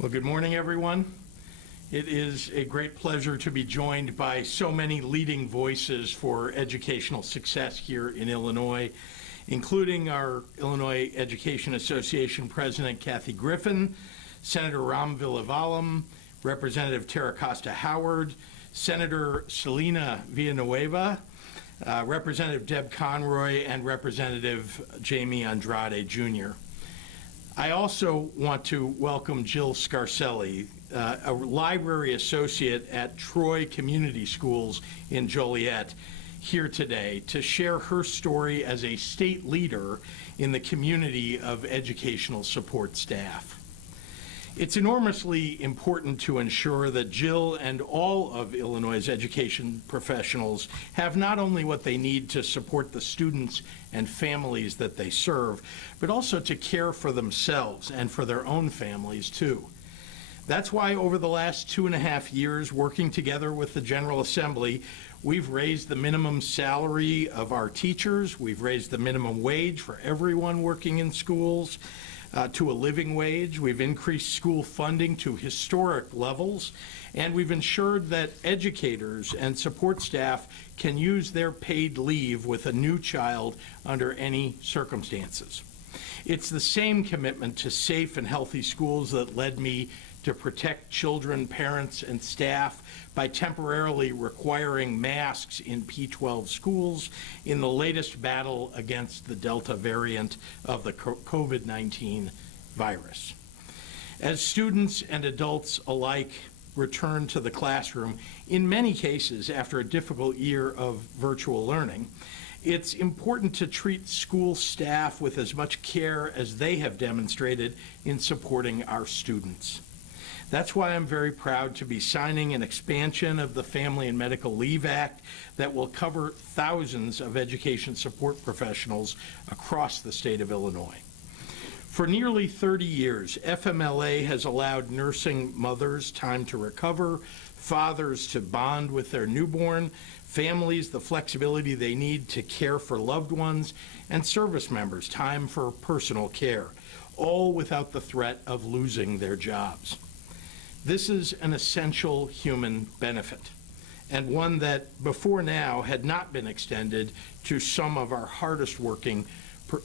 Well, good morning, everyone. It is a great pleasure to be joined by so many leading voices for educational success here in Illinois, including our Illinois Education Association President Kathy Griffin, Senator Ram Villavalam, Representative Tara Costa Howard, Senator Selena Villanueva, Representative Deb Conroy, and Representative Jamie Andrade Jr. I also want to welcome Jill Scarcely, a library associate at Troy Community Schools in Joliet, here today to share her story as a state leader in the community of educational support staff. It's enormously important to ensure that Jill and all of Illinois' education professionals have not only what they need to support the students and families that they serve, but also to care for themselves and for their own families too. That's why over the last 2.5 years, working together with the General Assembly, we've raised the minimum salary of our teachers, we've raised the minimum wage for everyone working in schools, to a living wage. We've increased school funding to historic levels, and we've ensured that educators and support staff can use their paid leave with a new child under any circumstances. It's the same commitment to safe and healthy schools that led me to protect children, parents, and staff by temporarily requiring masks in P-12 schools in the latest battle against the Delta variant of the COVID-19 virus. As students and adults alike return to the classroom, in many cases after a difficult year of virtual learning, it's important to treat school staff with as much care as they have demonstrated in supporting our students. That's why I'm very proud to be signing an expansion of the Family and Medical Leave Act that will cover thousands of education support professionals across the state of Illinois. For nearly 30 years, FMLA has allowed nursing mothers time to recover, fathers to bond with their newborn, families the flexibility they need to care for loved ones, and service members time for personal care, all without the threat of losing their jobs. This is an essential human benefit, and one that before now had not been extended to some of our hardest working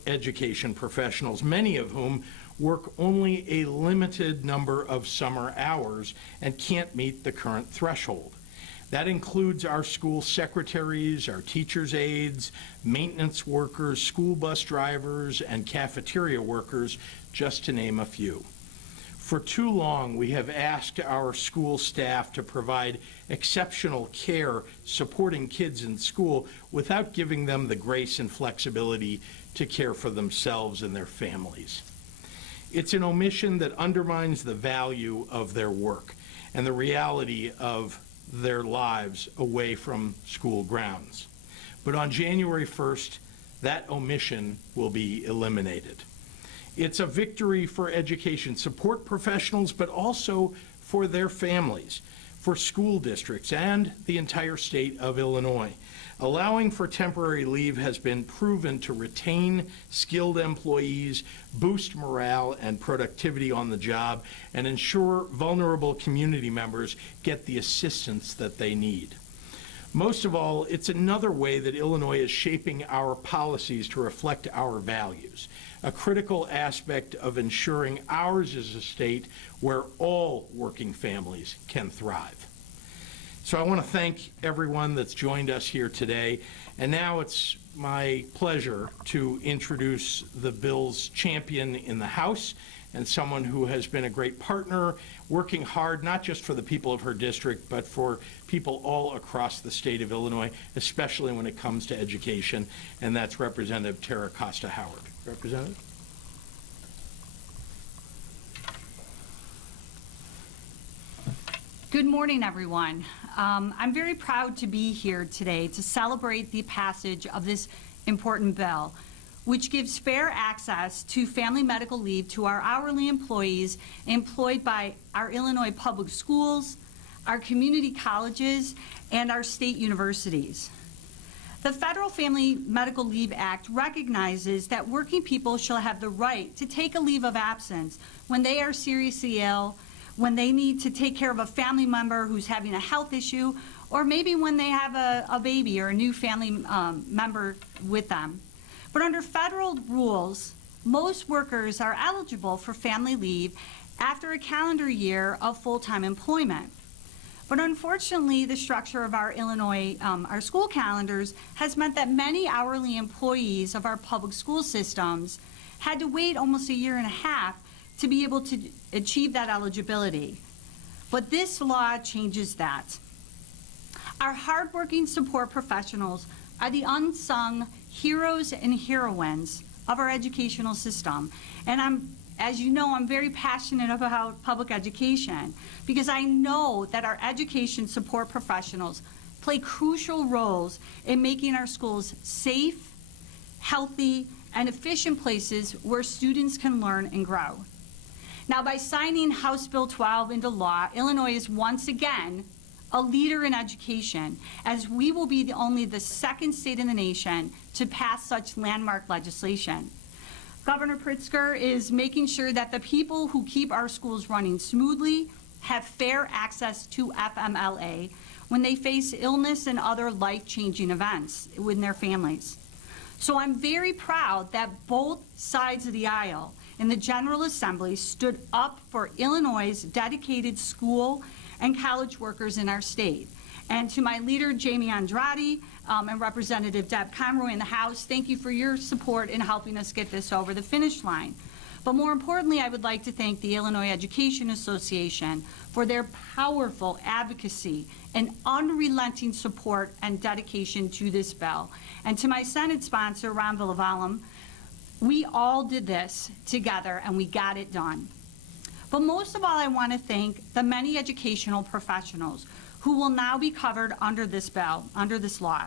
education professionals, many of whom work only a limited number of summer hours and can't meet the current threshold. That includes our school secretaries, our teachers' aides, maintenance workers, school bus drivers, and cafeteria workers, just to name a few. For too long, we have asked our school staff to provide exceptional care supporting kids in school without giving them the grace and flexibility to care for themselves and their families. It's an omission that undermines the value of their work and the reality of their lives away from school grounds. But on January 1st, that omission will be eliminated. It's a victory for education support professionals, but also for their families, for school districts, and the entire state of Illinois. Allowing for temporary leave has been proven to retain skilled employees, boost morale and productivity on the job, and ensure vulnerable community members get the assistance that they need. Most of all, it's another way that Illinois is shaping our policies to reflect our values, a critical aspect of ensuring ours is a state where all working families can thrive. So I want to thank everyone that's joined us here today. And now it's my pleasure to introduce the bill's champion in the House and someone who has been a great partner, working hard not just for the people of her district, but for people all across the state of Illinois, especially when it comes to education, and that's Representative Tara Costa Howard. Representative? Good morning, everyone. I'm very proud to be here today to celebrate the passage of this important bill, which gives fair access to family medical leave to our hourly employees employed by our Illinois public schools, our community colleges, and our state universities. The Federal Family Medical Leave Act recognizes that working people shall have the right to take a leave of absence when they are seriously ill, when they need to take care of a family member who's having a health issue, or maybe when they have a baby or a new family member with them. But under federal rules, most workers are eligible for family leave after a calendar year of full-time employment. But unfortunately, the structure of our Illinois, our school calendars has meant that many hourly employees of our public school systems had to wait almost a year and a half to be able to achieve that eligibility. But this law changes that. Our hardworking support professionals are the unsung heroes and heroines of our educational system. And as you know, I'm very passionate about public education because I know that our education support professionals play crucial roles in making our schools safe, healthy, and efficient places where students can learn and grow. Now, by signing House Bill 12 into law, Illinois is once again a leader in education, as we will be only the second state in the nation to pass such landmark legislation. Governor Pritzker is making sure that the people who keep our schools running smoothly have fair access to FMLA when they face illness and other life-changing events within their families. So I'm very proud that both sides of the aisle in the General Assembly stood up for Illinois' dedicated school and college workers in our state. And to my leader, Jamie Andrade, and Representative Deb Conroy in the House, thank you for your support in helping us get this over the finish line. But more importantly, I would like to thank the Illinois Education Association for their powerful advocacy and unrelenting support and dedication to this bill. And to my Senate sponsor, Ron Blach, we all did this together and we got it done. But most of all, I want to thank the many educational professionals who will now be covered under this bill, under this law.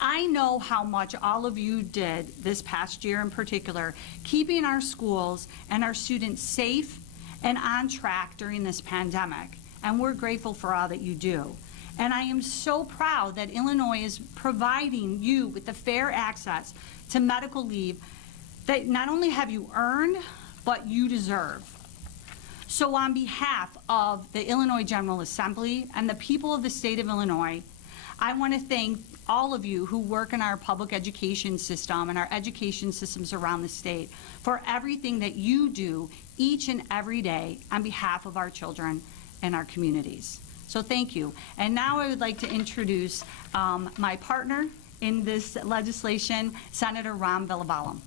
I know how much all of you did this past year in particular, keeping our schools and our students safe and on track during this pandemic. And we're grateful for all that you do. And I am so proud that Illinois is providing you with the fair access to medical leave that not only have you earned, but you deserve. So on behalf of the Illinois General Assembly and the people of the state of Illinois, I want to thank all of you who work in our public education system and our education systems around the state for everything that you do each and every day on behalf of our children and our communities. So thank you. And now I would like to introduce my partner in this legislation, Senator Ron Blach.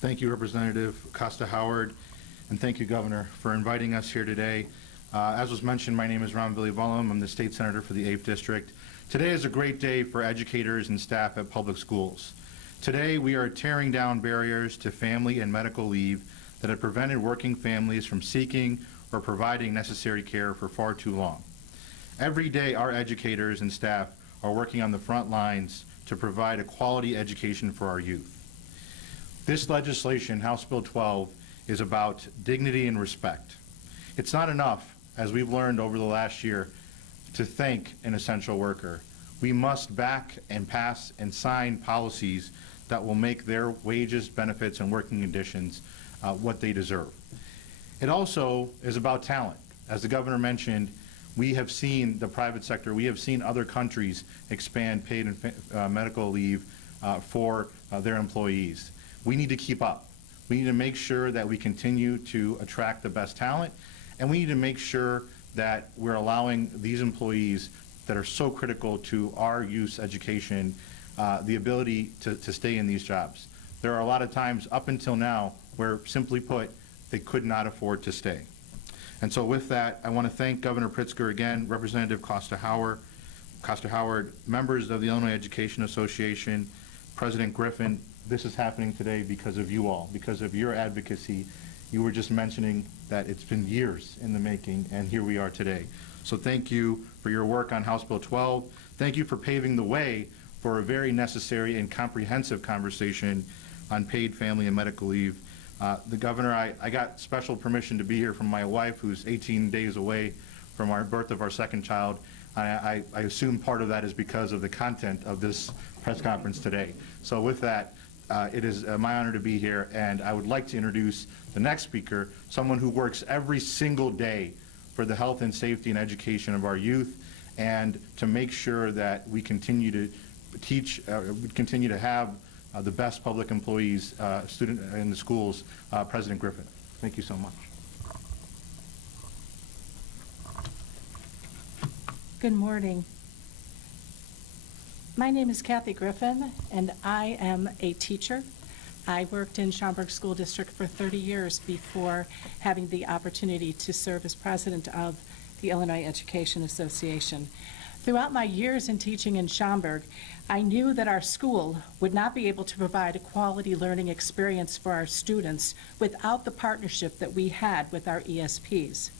Thank you, Representative Costa Howard, and thank you, Governor, for inviting us here today. As was mentioned, my name is Ron Blach. I'm the State Senator for the 8th District. Today is a great day for educators and staff at public schools. Today, we are tearing down barriers to family and medical leave that have prevented working families from seeking or providing necessary care for far too long. Every day, our educators and staff are working on the front lines to provide a quality education for our youth. This legislation, House Bill 12, is about dignity and respect. It's not enough, as we've learned over the last year, to thank an essential worker. We must back and pass and sign policies that will make their wages, benefits, and working conditions what they deserve. It also is about talent. As the governor mentioned, we have seen the private sector, we have seen other countries expand paid medical leave for their employees. We need to keep up. We need to make sure that we continue to attract the best talent, and we need to make sure that we're allowing these employees that are so critical to our youth's education the ability to stay in these jobs. There are a lot of times up until now where, simply put, they could not afford to stay. And so with that, I want to thank Governor Pritzker again, Representative Costa Howard, members of the Illinois Education Association, President Griffin. This is happening today because of you all, because of your advocacy. You were just mentioning that it's been years in the making, and here we are today. So thank you for your work on House Bill 12. Thank you for paving the way for a very necessary and comprehensive conversation on paid family and medical leave. The governor, I got special permission to be here from my wife, who's 18 days away from our birth of our second child. I assume part of that is because of the content of this press conference today. So with that, It is my honor to be here, and I would like to introduce the next speaker, someone who works every single day for the health and safety and education of our youth, and to make sure that we continue to teach, we continue to have the best public employees student in the schools, President Griffin. Thank you so much. Good morning. My name is Kathy Griffin, and I am a teacher. I worked in Schaumburg School District for 30 years before having the opportunity to serve as president of the Illinois Education Association. Throughout my years in teaching in Schaumburg, I knew that our school would not be able to provide a quality learning experience for our students without the partnership that we had with our ESPs.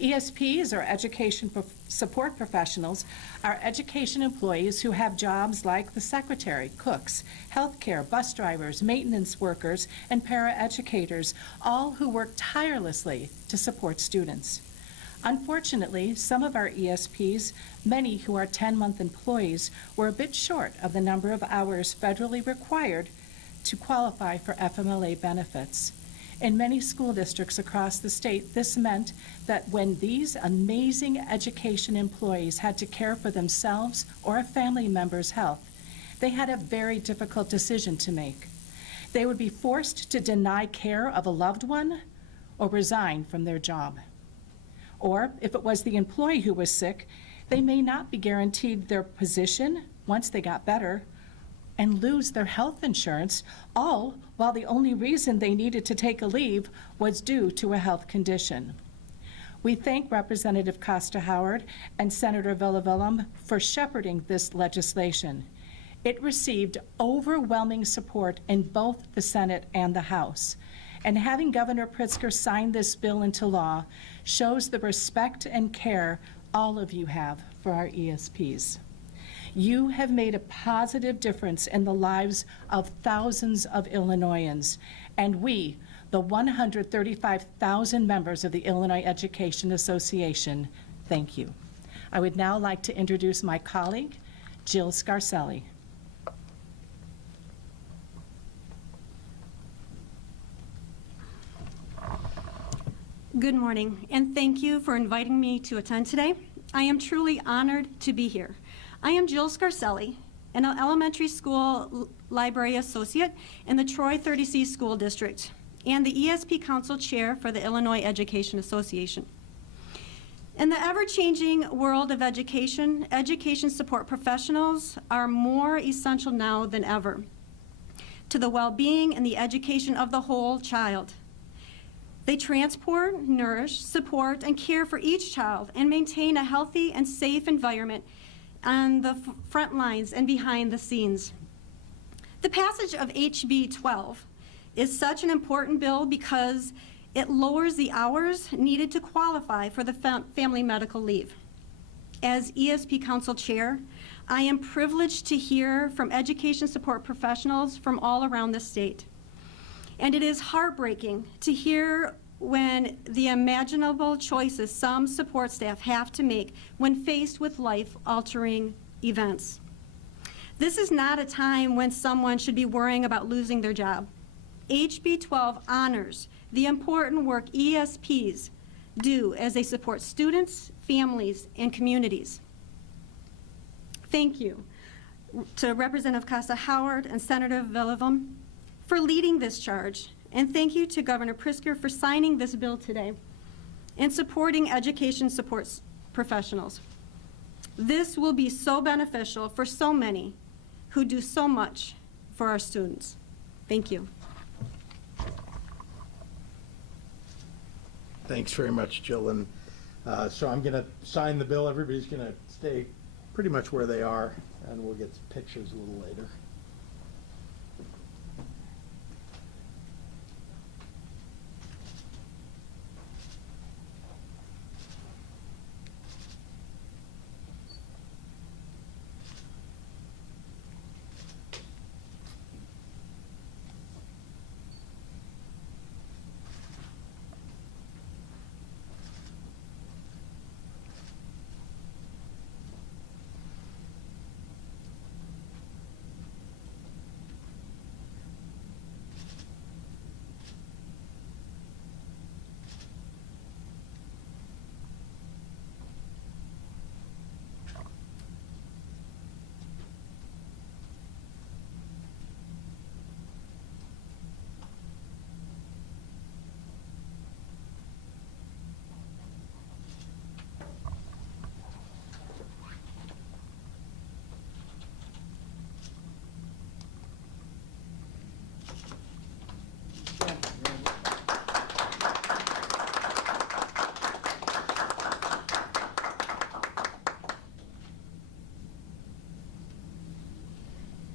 ESPs, or education support professionals, are education employees who have jobs like the secretary, cooks, healthcare, bus drivers, maintenance workers, and paraeducators, all who work tirelessly to support students. Unfortunately, some of our ESPs, many who are 10-month employees, were a bit short of the number of hours federally required to qualify for FMLA benefits. In many school districts across the state, this meant that when these amazing education employees had to care for themselves or a family member's health, they had a very difficult decision to make. They would be forced to deny care of a loved one or resign from their job. Or if it was the employee who was sick, they may not be guaranteed their position once they got better and lose their health insurance, all while the only reason they needed to take a leave was due to a health condition. We thank Representative Costa Howard and Senator Villa for shepherding this legislation. It received overwhelming support in both the Senate and the House. And having Governor Pritzker sign this bill into law shows the respect and care all of you have for our ESPs. You have made a positive difference in the lives of thousands of Illinoisans, and we, the 135,000 members of the Illinois Education Association, thank you. I would now like to introduce my colleague, Jill Scarcely. Good morning, and thank you for inviting me to attend today. I am truly honored to be here. I am Jill Scarcely, an elementary school library associate in the Troy 30C School District and the ESP Council Chair for the Illinois Education Association. In the ever-changing world of education, education support professionals are more essential now than ever to the well-being and the education of the whole child. They transport, nourish, support, and care for each child and maintain a healthy and safe environment on the front lines and behind the scenes. The passage of HB 12 is such an important bill because it lowers the hours needed to qualify for the family medical leave. As ESP Council Chair, I am privileged to hear from education support professionals from all around the state. And it is heartbreaking to hear when the imaginable choices some support staff have to make when faced with life-altering events. This is not a time when someone should be worrying about losing their job. HB 12 honors the important work ESPs do as they support students, families, and communities. Thank you to Representative Costa Howard and Senator Villa for leading this charge, and thank you to Governor Pritzker for signing this bill today and supporting education support professionals. This will be so beneficial for so many who do so much for our students. Thank you. Thanks very much, Jill. And so I'm going to sign the bill. Everybody's going to stay pretty much where they are, and we'll get some pictures a little later.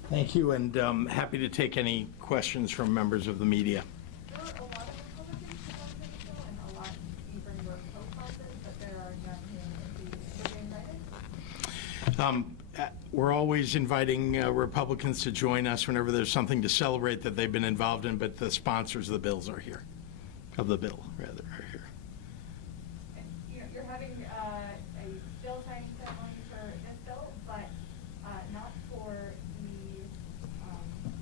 Thank you, and happy to take any questions from members of the media. There are a lot of Republicans who want this bill, and a lot even were opposed it, but there are not many. Were they invited? We're always inviting Republicans to join us whenever there's something to celebrate that they've been involved in, but the sponsors of the bills are here, of the bill, rather, are here. You're having a bill signing ceremony for this bill, but not for the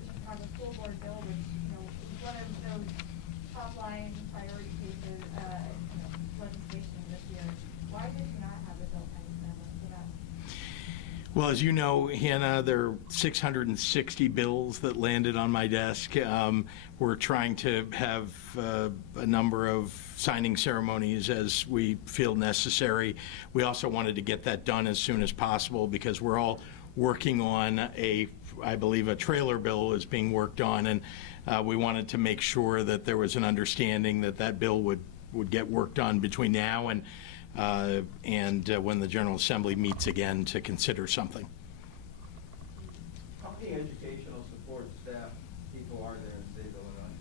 Chicago School Board bill, which, is one of those top-line priority cases, legislation this year. Why did you not have a bill signing ceremony for that? Well, as you know, Hannah, there are 660 bills that landed on my desk. We're trying to have a number of signing ceremonies as we feel necessary. We also wanted to get that done as soon as possible because we're all working on I believe a trailer bill is being worked on, and we wanted to make sure that there was an understanding that that bill would get worked on between now and when the General Assembly meets again to consider something. How many educational support staff people are there in the state of Illinois?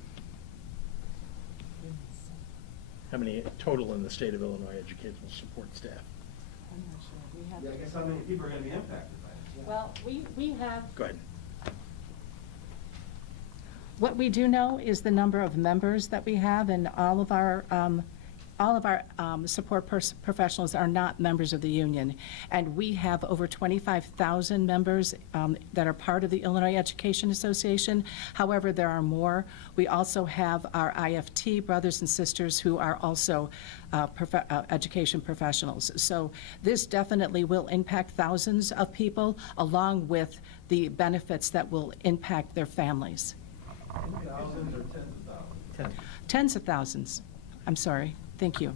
How many total in the state of Illinois educational support staff? I'm not sure. We have. Yeah, I guess how many people are going to be impacted by this? Well, we have. Go ahead. What we do know is the number of members that we have, and all of our support professionals are not members of the union. And we have over 25,000 members that are part of the Illinois Education Association. However, there are more. We also have our IFT brothers and sisters who are also education professionals. So this definitely will impact thousands of people, along with the benefits that will impact their families. Thousands or tens of thousands? Tens of thousands. I'm sorry. Thank you.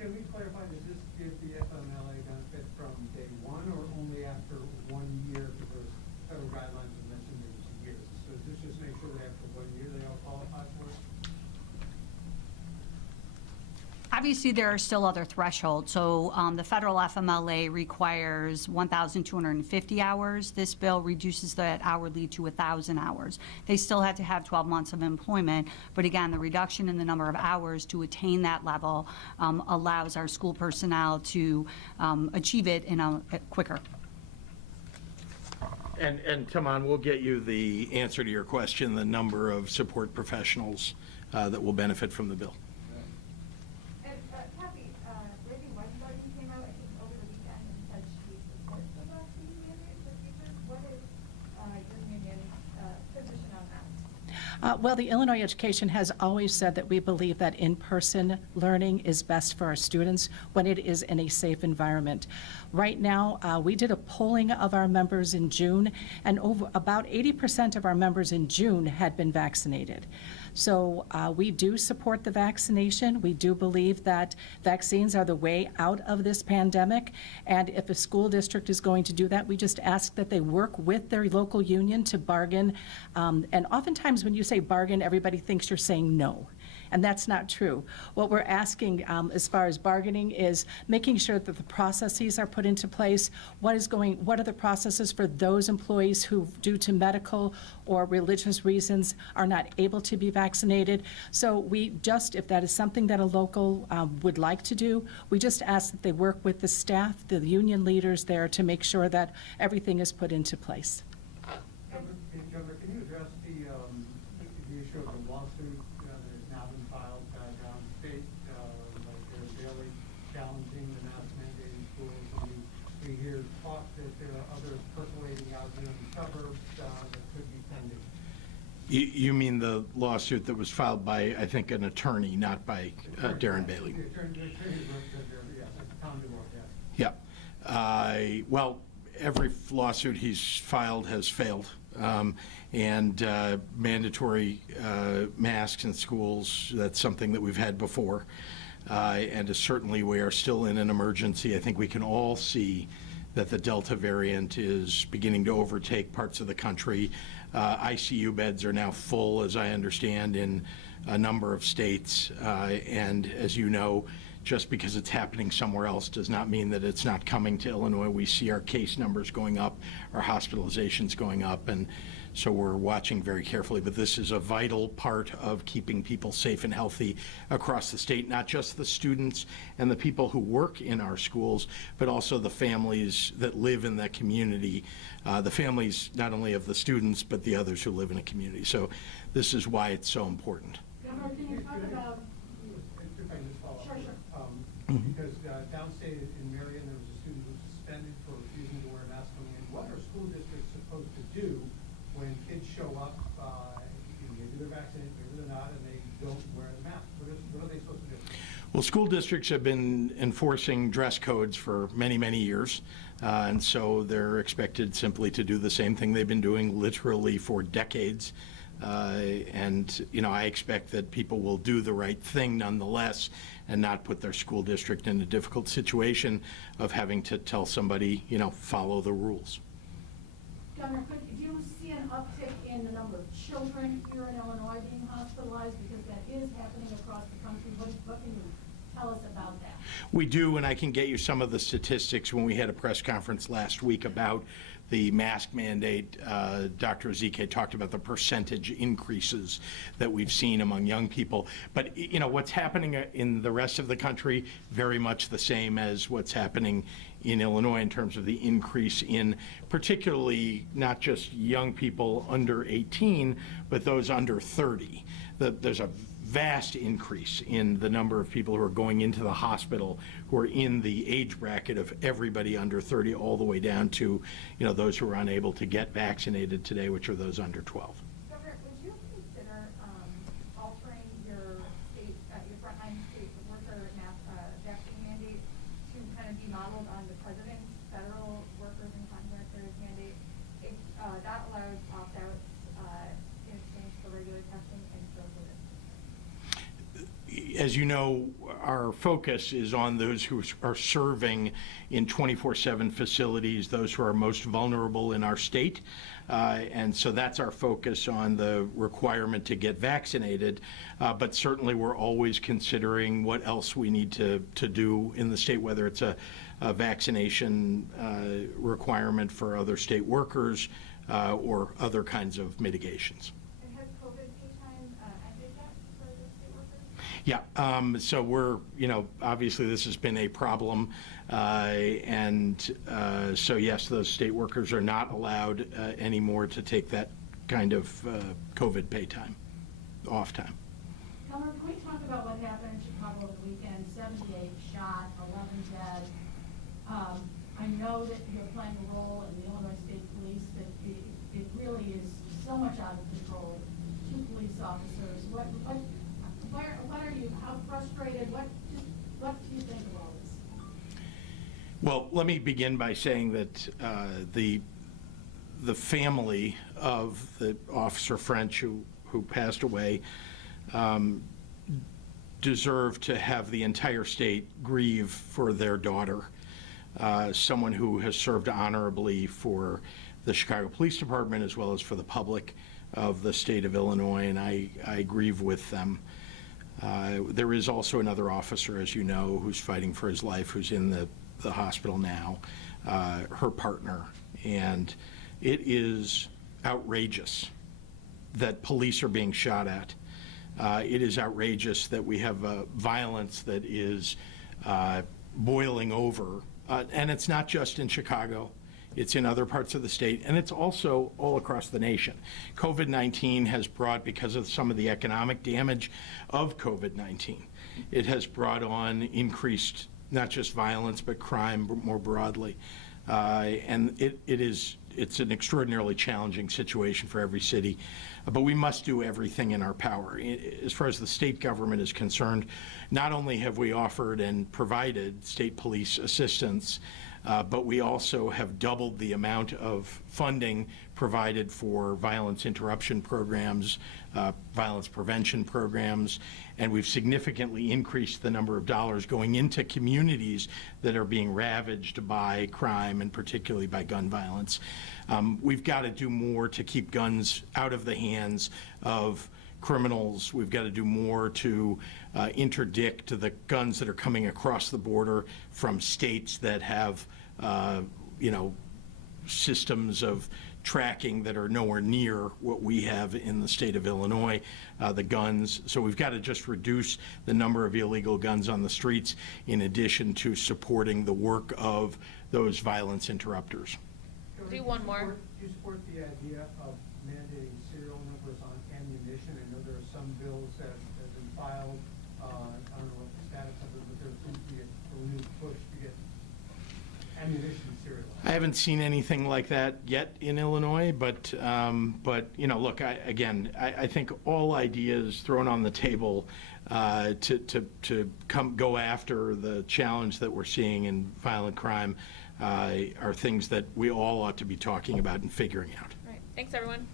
Can we clarify, does this give the FMLA benefit from day one or only after 1 year? Because those federal guidelines have mentioned it was years. So does this just make sure that after 1 year they all qualify for it? Obviously, there are still other thresholds. So the federal FMLA requires 1,250 hours. This bill reduces that hourly to 1,000 hours. They still had to have 12 months of employment, but again, the reduction in the number of hours to attain that level allows our school personnel to achieve it in a quicker. And Taman, we'll get you the answer to your question, the number of support professionals that will benefit from the bill. And Kathy, Lady Weingarten came out, I think, over the weekend and said she supports the vaccine mandate for teachers. What is your union's position on that? Well, the Illinois Education has always said that we believe that in-person learning is best for our students when it is in a safe environment. Right now, we did a polling of our members in June, and about 80% of our members in June had been vaccinated. So we do support the vaccination. We do believe that vaccines are the way out of this pandemic. And if a school district is going to do that, we just ask that they work with their local union to bargain. And oftentimes when you say bargain, everybody thinks you're saying no. And that's not true. What we're asking as far as bargaining is making sure that the processes are put into place. What are the processes for those employees who, due to medical or religious reasons, are not able to be vaccinated? So we just, if that is something that a local would like to do, we just ask that they work with the staff, the union leaders there, to make sure that everything is put into place. Governor, can you address the issue of the lawsuit that has now been filed downstate, like they're daily challenging the mask mandate in schools, and we hear talk that there are others percolating out in the suburbs that could be pending. You mean the lawsuit that was filed by, I think, an attorney, not by Darren Bailey? The attorney wrote that yes, that's Tom DeWolf, yes. Yeah. Well, every lawsuit he's filed has failed. And mandatory masks in schools, that's something that we've had before. And certainly we are still in an emergency. I think we can all see that the Delta variant is beginning to overtake parts of the country. ICU beds are now full, as I understand, in a number of states. And as you know, just because it's happening somewhere else does not mean that it's not coming to Illinois. We see our case numbers going up, our hospitalizations going up, and so we're watching very carefully. But this is a vital part of keeping people safe and healthy across the state, not just the students and the people who work in our schools, but also the families that live in that community, the families not only of the students, but the others who live in a community. So this is why it's so important. Governor, can you talk about? If I can just follow up. Sure, sure. Because downstate in Marion, there was a student who was suspended for refusing to wear a mask coming in. What are school districts supposed to do when kids show up, maybe they're vaccinated, maybe they're not, and they don't wear the mask? What are they supposed to do? Well, school districts have been enforcing dress codes for many, many years, and so they're expected simply to do the same thing they've been doing literally for decades. And, you know, I expect that people will do the right thing nonetheless and not put their school district in a difficult situation of having to tell somebody, you know, follow the rules. Governor, do you see an uptick in the number of children here in Illinois being hospitalized? Because that is happening across the country. What can you tell us about that? We do, and I can get you some of the statistics. When we had a press conference last week about the mask mandate, Dr. Ezike talked about the percentage increases that we've seen among young people. But, you know, what's happening in the rest of the country, very much the same as what's happening in Illinois in terms of the increase in particularly not just young people under 18, but those under 30. There's a vast increase in the number of people who are going into the hospital who are in the age bracket of everybody under 30 all the way down to, you know, those who are unable to get vaccinated today, which are those under 12. Governor, would you consider altering your state, your frontline state worker vaccine mandate to kind of be modeled on the president's federal workers and contractors mandate? If that allows opt-outs in exchange for regular testing and social distancing. As you know, our focus is on those who are serving in 24/7 facilities, those who are most vulnerable in our state. And so that's our focus on the requirement to get vaccinated. But certainly we're always considering what else we need to do in the state, whether it's a vaccination requirement for other state workers or other kinds of mitigations. And has COVID pay time ended yet for the state workers? Yeah, so we're, you know, obviously this has been a problem, so yes, those state workers are not allowed anymore to take that kind of COVID pay time, off time. Governor, can we talk about what happened in Chicago over the weekend? 78 shot, 11 dead. I know that you're playing a role in the Illinois State Police, that it really is so much out of control. 2 police officers. What are you, how frustrated, what do you think of all this? Well, let me begin by saying that the family of the Officer French who passed away deserve to have the entire state grieve for their daughter, someone who has served honorably for the Chicago Police Department as well as for the public of the state of Illinois, and I grieve with them. There is also another officer, as you know, who's fighting for his life, who's in the hospital now, her partner. And it is outrageous that police are being shot at. It is outrageous that we have violence that is boiling over. And it's not just in Chicago. It's in other parts of the state, and it's also all across the nation. COVID-19 has brought, because of some of the economic damage of COVID-19, it has brought on increased, not just violence, but crime more broadly. And it's an extraordinarily challenging situation for every city, but we must do everything in our power. As far as the state government is concerned, not only have we offered and provided state police assistance, but we also have doubled the amount of funding provided for violence interruption programs, violence prevention programs, and we've significantly increased the number of dollars going into communities that are being ravaged by crime and particularly by gun violence. We've got to do more to keep guns out of the hands of criminals. We've got to do more to interdict the guns that are coming across the border from states that have, systems of tracking that are nowhere near what we have in the state of Illinois, the guns. So we've got to just reduce the number of illegal guns on the streets in addition to supporting the work of those violence interrupters. Do one more. Do you support the idea of mandating serial numbers on ammunition? I know there are some bills that have been filed. I don't know what the status of it, but there seems to be a renewed push to get ammunition serialized. I haven't seen anything like that yet in Illinois, but look, I think all ideas thrown on the table to go after the challenge that we're seeing in violent crime are things that we all ought to be talking about and figuring out. All right, thanks, everyone.